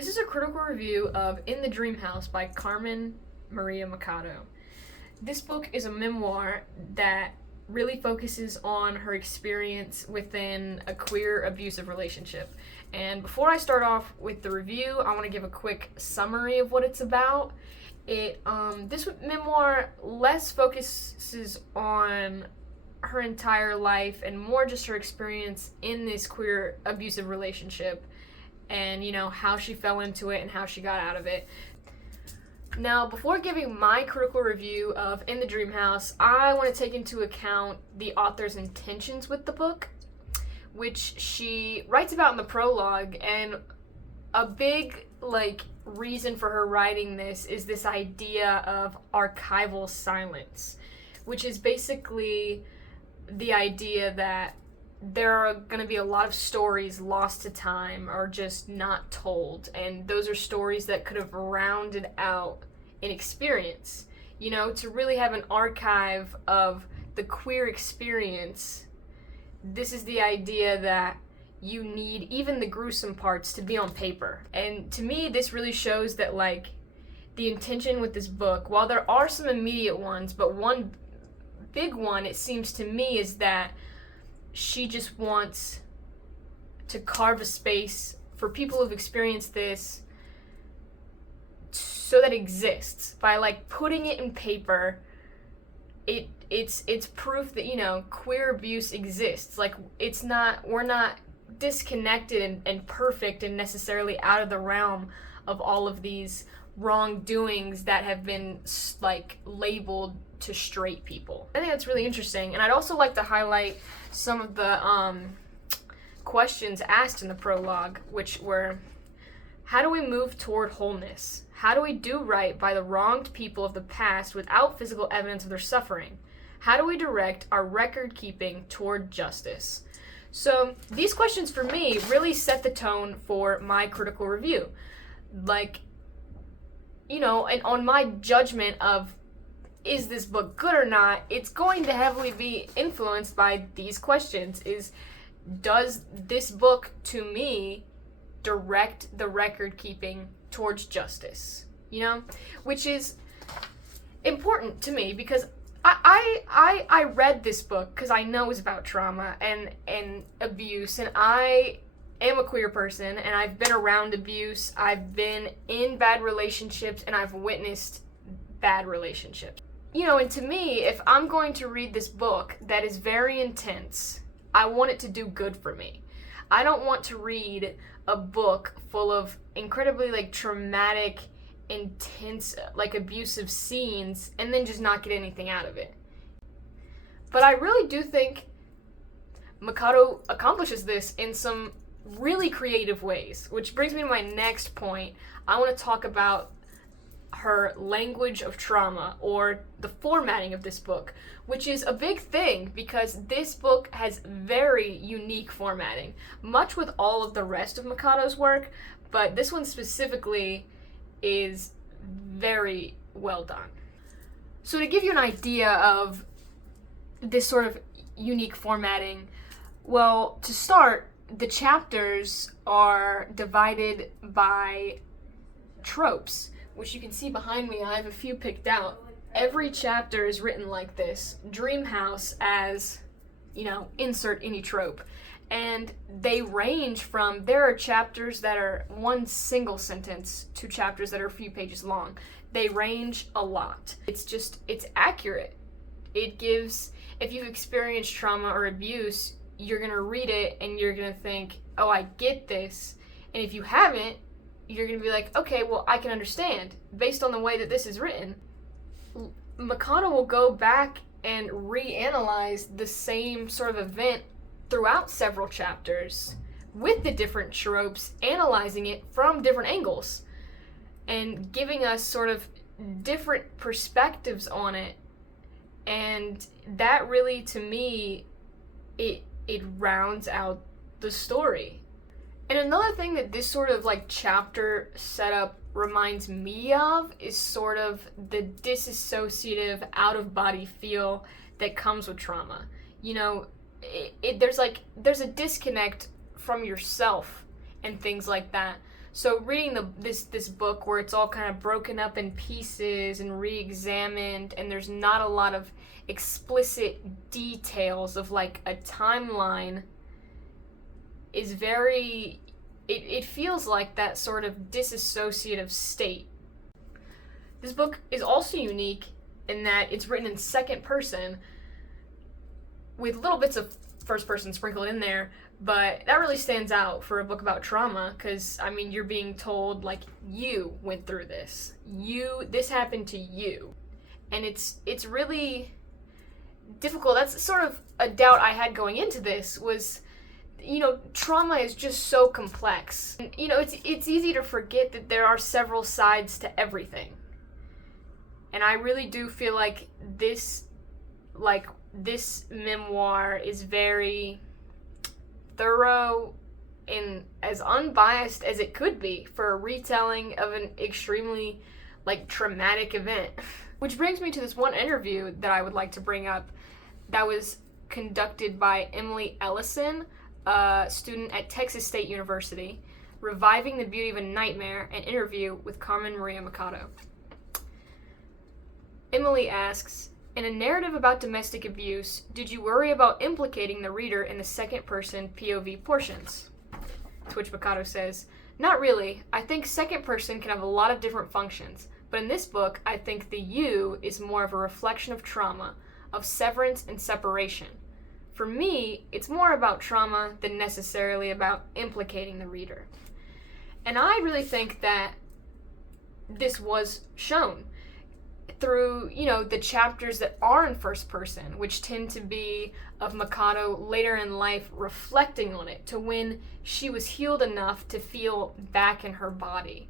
This is a critical review of In the Dream House by Carmen Maria Machado. This book is a memoir that really focuses on her experience within a queer abusive relationship. And before I start off with the review, I want to give a quick summary of what it's about. This memoir less focuses on her entire life and more just her experience in this queer abusive relationship and, how she fell into it and how she got out of it. Now, before giving my critical review of In the Dream House, I want to take into account the author's intentions with the book, which she writes about in the prologue, and a big, reason for her writing this is this idea of archival silence, which is basically the idea that there are going to be a lot of stories lost to time or just not told, and those are stories that could have rounded out an experience. To really have an archive of the queer experience, this is the idea that you need even the gruesome parts to be on paper. And to me, this really shows that, the intention with this book, while there are some immediate ones, but one big one, it seems to me, is that she just wants to carve a space for people who've experienced this so that it exists. By putting it in paper, it's proof that, queer abuse exists. We're not disconnected and perfect and necessarily out of the realm of all of these wrongdoings that have been labeled to straight people. I think that's really interesting, and I'd also like to highlight some of the questions asked in the prologue, which were: how do we move toward wholeness? How do we do right by the wronged people of the past without physical evidence of their suffering? How do we direct our record keeping toward justice? So these questions for me really set the tone for my critical review. And on my judgment of is this book good or not, it's going to heavily be influenced by these questions. Does this book, to me, direct the record keeping towards justice? Which is important to me because I read this book because I know it's about trauma and abuse, and I am a queer person, and I've been around abuse, I've been in bad relationships, and I've witnessed bad relationships. And to me, if I'm going to read this book that is very intense, I want it to do good for me. I don't want to read a book full of incredibly traumatic, intense, abusive scenes and then just not get anything out of it. But I really do think Machado accomplishes this in some really creative ways, which brings me to my next point. I want to talk about her language of trauma, or the formatting of this book, which is a big thing because this book has very unique formatting, much with all of the rest of Machado's work, but this one specifically is very well done. So to give you an idea of this sort of unique formatting, well, to start, the chapters are divided by tropes, which you can see behind me. I have a few picked out. Every chapter is written like this: Dream House as, insert any trope. And they range from, there are chapters that are one single sentence to chapters that are a few pages long. They range a lot. It's accurate. It gives, if you've experienced trauma or abuse, you're gonna read it and you're gonna think, oh, I get this. And if you haven't, you're going to be like, okay, well, I can understand based on the way that this is written. Machado will go back and reanalyze the same sort of event throughout several chapters with the different tropes, analyzing it from different angles and giving us sort of different perspectives on it. And that really, to me, it rounds out the story. And another thing that this sort of chapter setup reminds me of is sort of the disassociative, out-of-body feel that comes with trauma. There's a disconnect from yourself and things like that. So reading this book where it's all kind of broken up in pieces and re-examined, and there's not a lot of explicit details of like a timeline, is very, it feels like that sort of disassociative state. This book is also unique in that it's written in second person with little bits of first person sprinkled in there, but that really stands out for a book about trauma because, I mean, you're being told, like, you went through this. This happened to you. And it's really difficult. That's sort of a doubt I had going into this was, trauma is just so complex. And, it's easy to forget that there are several sides to everything. And I really do feel like this memoir is very thorough and as unbiased as it could be for a retelling of an extremely, traumatic event. Which brings me to this one interview that I would like to bring up that was conducted by Emily Ellison, a student at Texas State University, Reviving the Beauty of a Nightmare, an interview with Carmen Maria Machado. Emily asks, in a narrative about domestic abuse, did you worry about implicating the reader in the second-person POV portions? To which Machado says, not really. I think second person can have a lot of different functions, but in this book, I think the you is more of a reflection of trauma, of severance and separation. For me, it's more about trauma than necessarily about implicating the reader. And I really think that this was shown through, the chapters that are in first person, which tend to be of Machado later in life reflecting on it to when she was healed enough to feel back in her body.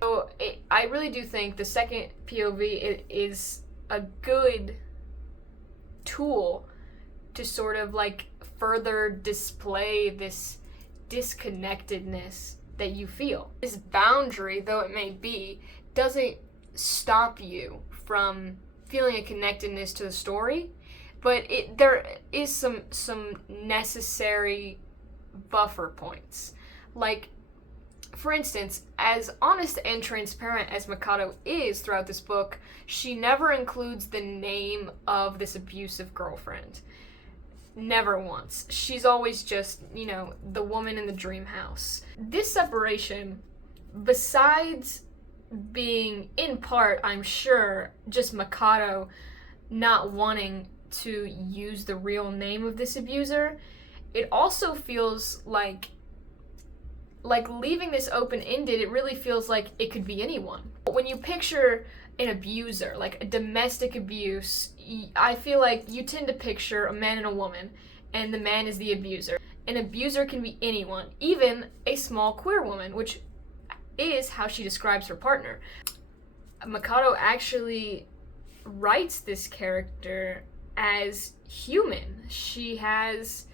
So I really do think the second POV is a good tool to sort of further display this disconnectedness that you feel. This boundary, though it may be, doesn't stop you from feeling a connectedness to the story, but there is some necessary buffer points. For instance, as honest and transparent as Machado is throughout this book, she never includes the name of this abusive girlfriend. Never once. She's always just, the woman in the dream house. This separation, besides being in part, I'm sure, just Machado not wanting to use the real name of this abuser, it also feels like leaving this open-ended, it really feels like it could be anyone. When you picture an abuser, a domestic abuse, I feel like you tend to picture a man and a woman, and the man is the abuser. An abuser can be anyone, even a small queer woman, which is how she describes her partner. Machado actually writes this character as human. She has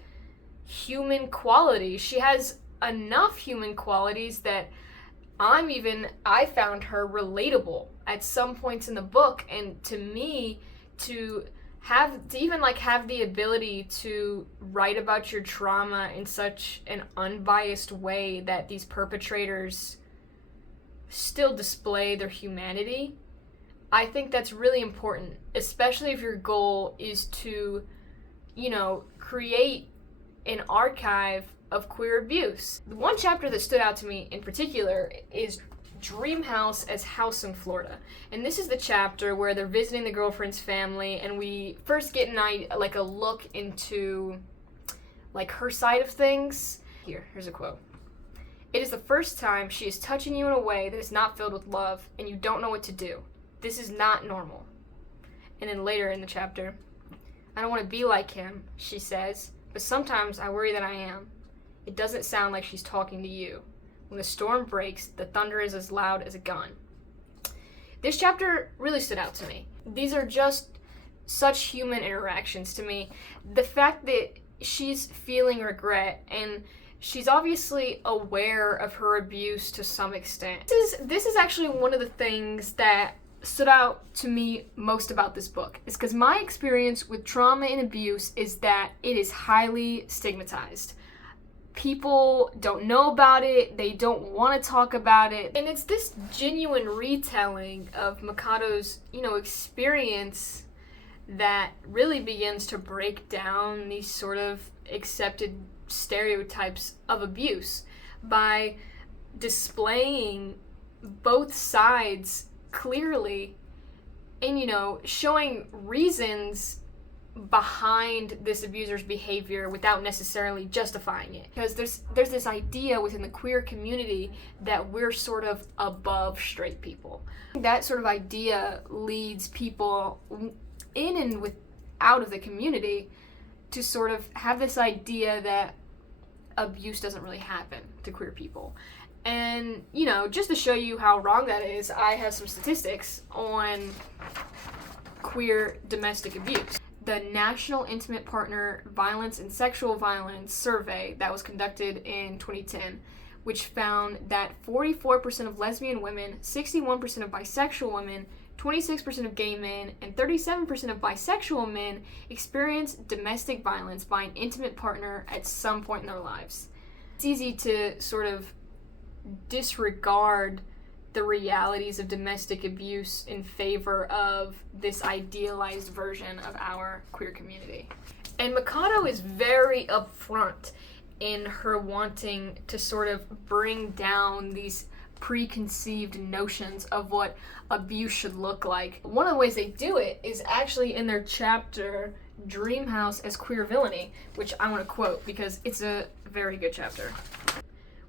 human qualities. She has enough human qualities that I found her relatable at some points in the book, and to me, to have the ability to write about your trauma in such an unbiased way that these perpetrators still display their humanity, I think that's really important, especially if your goal is to, create an archive of queer abuse. The one chapter that stood out to me in particular is Dream House as House in Florida. And this is the chapter where they're visiting the girlfriend's family, and we first get a look into her side of things. Here's a quote. It is the first time she is touching you in a way that is not filled with love, and you don't know what to do. This is not normal. And then later in the chapter, I don't want to be like him, she says, but sometimes I worry that I am. It doesn't sound like she's talking to you. When the storm breaks, the thunder is as loud as a gun. This chapter really stood out to me. These are just such human interactions to me. The fact that she's feeling regret, and she's obviously aware of her abuse to some extent. This is actually one of the things that stood out to me most about this book, is because my experience with trauma and abuse is that it is highly stigmatized. people don't know about it, they don't want to talk about it. And it's this genuine retelling of Mikado's, experience that really begins to break down these sort of accepted stereotypes of abuse by displaying both sides clearly and, showing reasons behind this abuser's behavior without necessarily justifying it. Because there's this idea within the queer community that we're sort of above straight people. That sort of idea leads people in and out of the community to sort of have this idea that abuse doesn't really happen to queer people. And, just to show you how wrong that is, I have some statistics on queer domestic abuse. The National Intimate Partner Violence and Sexual Violence Survey that was conducted in 2010, which found that 44% of lesbian women, 61% of bisexual women, 26% of gay men, and 37% of bisexual men experience domestic violence by an intimate partner at some point in their lives. It's easy to sort of disregard the realities of domestic abuse in favor of this idealized version of our queer community. And Mikado is very upfront in her wanting to sort of bring down these preconceived notions of what abuse should look like. One of the ways they do it is actually in their chapter, Dreamhouse as Queer Villainy, which I want to quote because it's a very good chapter.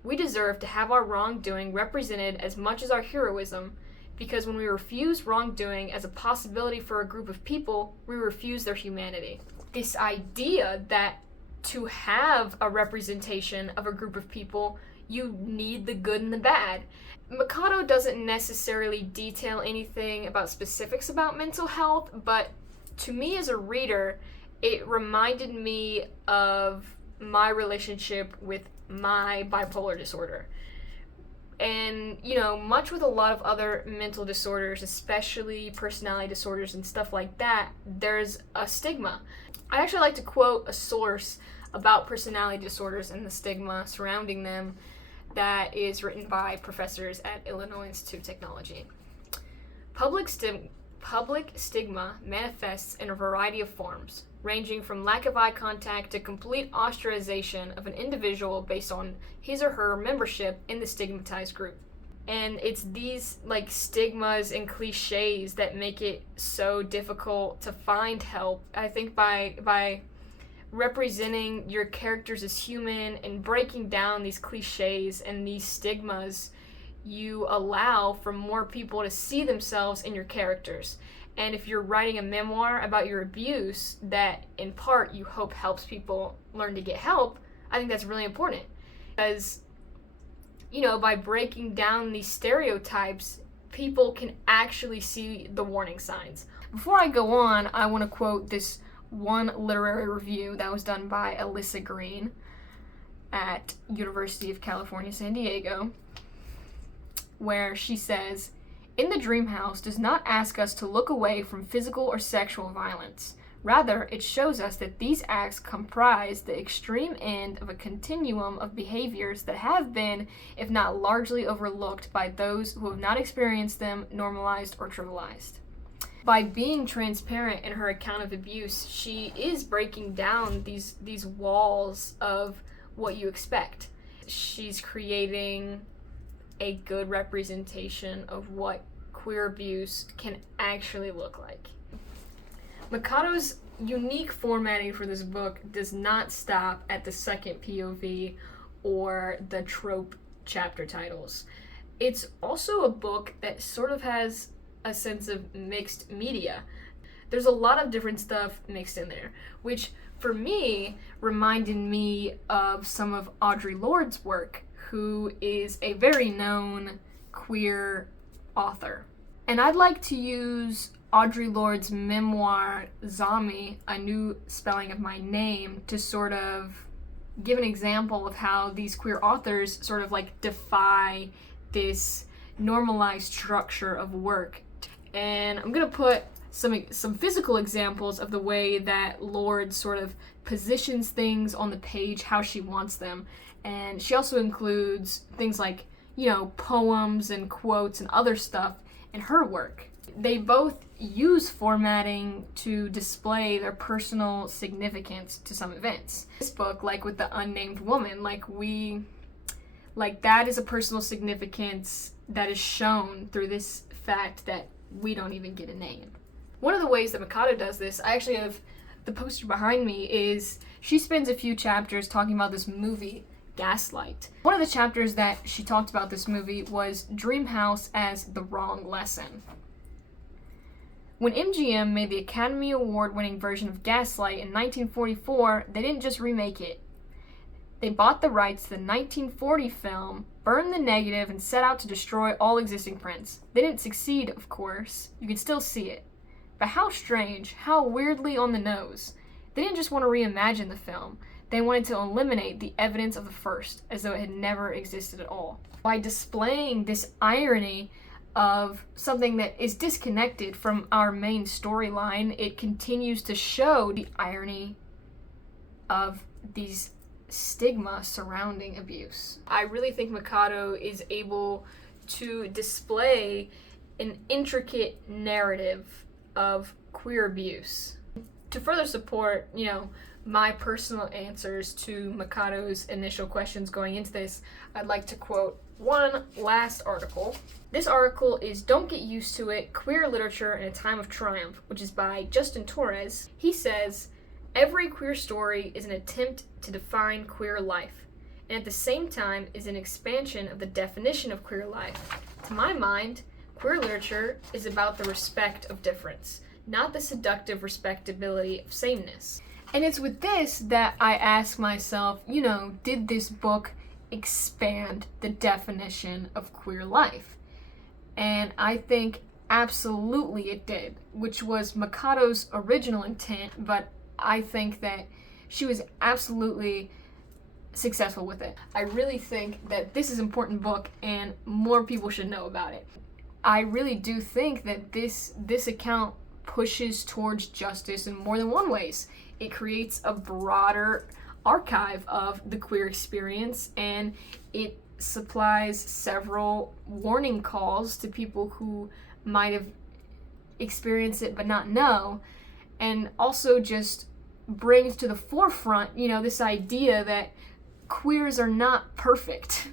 We deserve to have our wrongdoing represented as much as our heroism, because when we refuse wrongdoing as a possibility for a group of people, we refuse their humanity. This idea that to have a representation of a group of people, you need the good and the bad. Mikado doesn't necessarily detail anything about specifics about mental health, but to me as a reader, it reminded me of my relationship with my bipolar disorder. And, much with a lot of other mental disorders, especially personality disorders and stuff like that, there's a stigma. I actually like to quote a source about personality disorders and the stigma surrounding them that is written by professors at Illinois Institute of Technology. Public stigma manifests in a variety of forms, ranging from lack of eye contact to complete ostracization of an individual based on his or her membership in the stigmatized group. And it's these stigmas and cliches that make it so difficult to find help. I think by representing your characters as human and breaking down these cliches and these stigmas, you allow for more people to see themselves in your characters. And if you're writing a memoir about your abuse that in part you hope helps people learn to get help, I think that's really important. Because, by breaking down these stereotypes, people can actually see the warning signs. Before I go on, I want to quote this one literary review that was done by Alyssa Green at University of California, San Diego, where she says, "In the Dreamhouse does not ask us to look away from physical or sexual violence. Rather, it shows us that these acts comprise the extreme end of a continuum of behaviors that have been, if not largely overlooked by those who have not experienced them, normalized or trivialized." By being transparent in her account of abuse, she is breaking down these walls of what you expect. She's creating a good representation of what queer abuse can actually look like. Mikado's unique formatting for this book does not stop at the second POV or the trope chapter titles. It's also a book that sort of has a sense of mixed media. There's a lot of different stuff mixed in there, which for me reminded me of some of Audre Lorde's work, who is a very known queer author. And I'd like to use Audre Lorde's memoir, Zami, A New Spelling of My Name, to sort of give an example of how these queer authors sort of defy this normalized structure of work. And I'm gonna put some physical examples of the way that Lorde sort of positions things on the page how she wants them. And she also includes things like, poems and quotes and other stuff in her work. They both use formatting to display their personal significance to some events. This book, like with the unnamed woman, that is a personal significance that is shown through this fact that we don't even get a name. One of the ways that Mikado does this, I actually have the poster behind me, is she spends a few chapters talking about this movie, Gaslight. One of the chapters that she talked about this movie was Dreamhouse as the wrong lesson. When MGM made the Academy Award-winning version of Gaslight in 1944, they didn't just remake it. They bought the rights to the 1940 film, burned the negative, and set out to destroy all existing prints. They didn't succeed, of course. You can still see it. But how strange, how weirdly on the nose. They didn't just want to reimagine the film. They wanted to eliminate the evidence of the first, as though it had never existed at all. By displaying this irony of something that is disconnected from our main storyline, it continues to show the irony of these stigma surrounding abuse. I really think Mikado is able to display an intricate narrative of queer abuse. To further support, my personal answers to Mikado's initial questions going into this, I'd like to quote one last article. This article is Don't Get Used to It, Queer Literature in a Time of Triumph, which is by Justin Torres. He says, every queer story is an attempt to define queer life, and at the same time is an expansion of the definition of queer life. To my mind, queer literature is about the respect of difference, not the seductive respectability of sameness. And it's with this that I ask myself, did this book expand the definition of queer life? And I think absolutely it did, which was Mikado's original intent, but I think that she was absolutely successful with it. I really think that this is an important book and more people should know about it. I really do think that this account pushes towards justice in more than one ways. It creates a broader archive of the queer experience, and it supplies several warning calls to people who might have experienced it but not know, and also just brings to the forefront, this idea that queers are not perfect.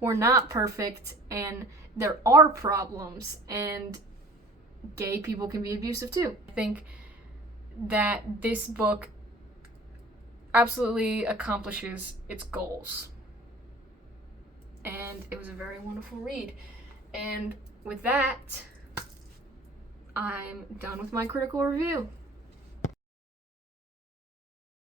We're not perfect, and there are problems, and gay people can be abusive too. I think that this book absolutely accomplishes its goals. And it was a very wonderful read. And with that, I'm done with my critical review.